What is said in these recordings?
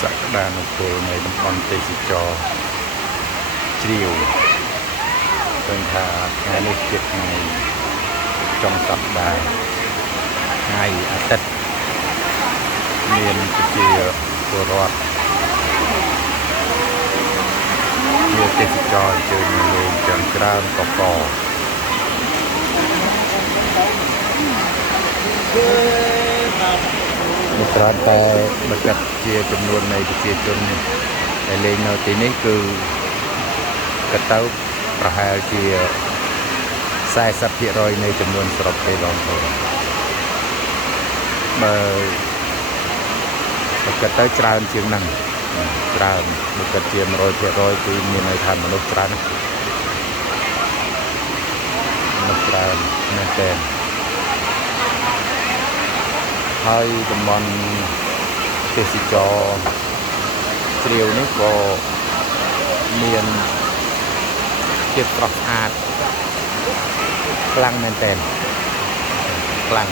សក្តានុពលនៃតំបន់ទេសចរជ្រាវឃើញថាថ្ងៃនេះជាថ្ងៃចុងសប្តាហ៍ថ្ងៃអាទិត្យមានប្រជាពលរដ្ឋមានទេសចរអញ្ជើញមកលេងយ៉ាងច្រើនកកមានច្រើនតែបើកាត់ជាចំនួននៃប្រជាជនដែលលេងនៅទីនេះគឺកាត់ទៅប្រហែលជា 40% នៃចំនួនសរុបទេបងប្អូនបើកាត់ទៅច្រើនជាងហ្នឹងច្រើនបើកាត់ជា 100% គឺមានន័យថាមនុស្សច្រើនមែនតើហើយតំបន់ទេសចរជ្រាវនេះក៏មានភាពស្រស់ស្អាតខ្លាំងមែនតើខ្លាំង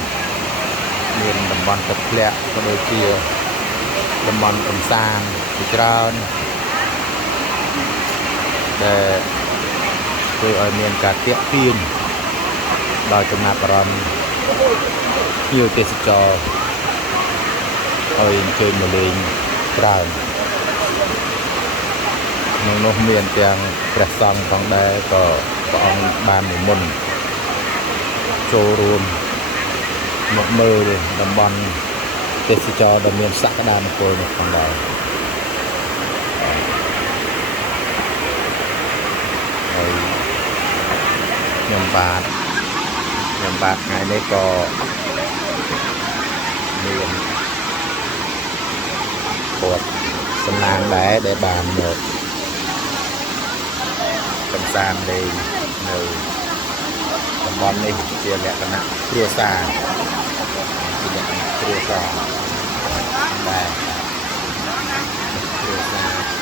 មានតំបន់ទឹកធ្លាក់ក៏ដូចជាតំបន់កម្សាន្តជាច្រើនដែលធ្វើឲ្យមានការទាក់ទាញដល់ចំណាប់អារម្មណ៍ភ្ញៀវទេសចរឲ្យអញ្ជើញមកលេងច្រើនក្នុងនោះមានទាំងព្រះសង្ឃផងដែរក៏ព្រះអង្គបាននិមន្តចូលរួមមកមើលតំបន់ទេសចរដែលមានសក្តានុពលនេះផងដែរហើយខ្ញុំបាទថ្ងៃនេះក៏មានគាត់សំណាងដែរដែលបានមកកំសាន្តលេងនៅតំបន់នេះជាលក្ខណៈគ្រួសារដែរគ្រួសារ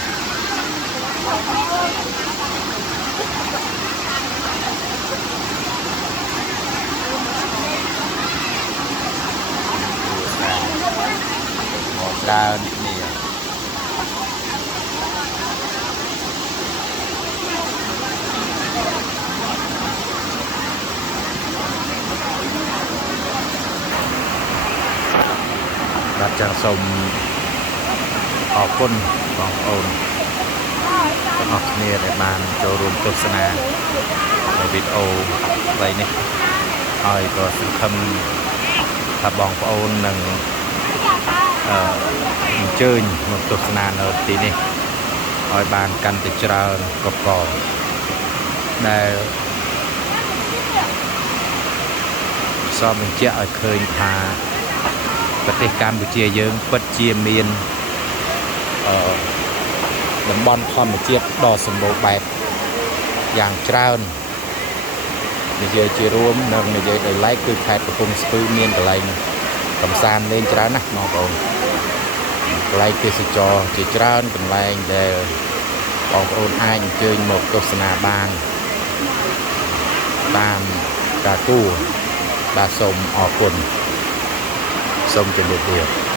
ច្រើនគ្នាបាទចាសូមអរគុណបងប្អូនទាំងអស់គ្នាដែលបានចូលរួមទស្សនានៅវីដេអូខ្លីនេះហើយក៏សង្ឃឹមថាបងប្អូននឹងអញ្ជើញមកទស្សនានៅទីនេះឲ្យបានកាន់តែច្រើនកកដែលសូមបញ្ជាក់ឲ្យឃើញថាប្រទេសកម្ពុជាយើងពិតជាមានតំបន់ធម្មជាតិដ៏សម្បូរបែបយ៉ាងច្រើននិយាយជារួមនិងនិយាយដោយឡែកគឺខេត្តកំពង់ស្ពឺមានកន្លែងកំសាន្តលេងច្រើនណាស់បងប្អូនកន្លែងទេសចរជាច្រើនកន្លែងដែលបងប្អូនអាចអញ្ជើញមកទស្សនាបានតាមការគួរបាទសូមអរគុណសូមជម្រាបលា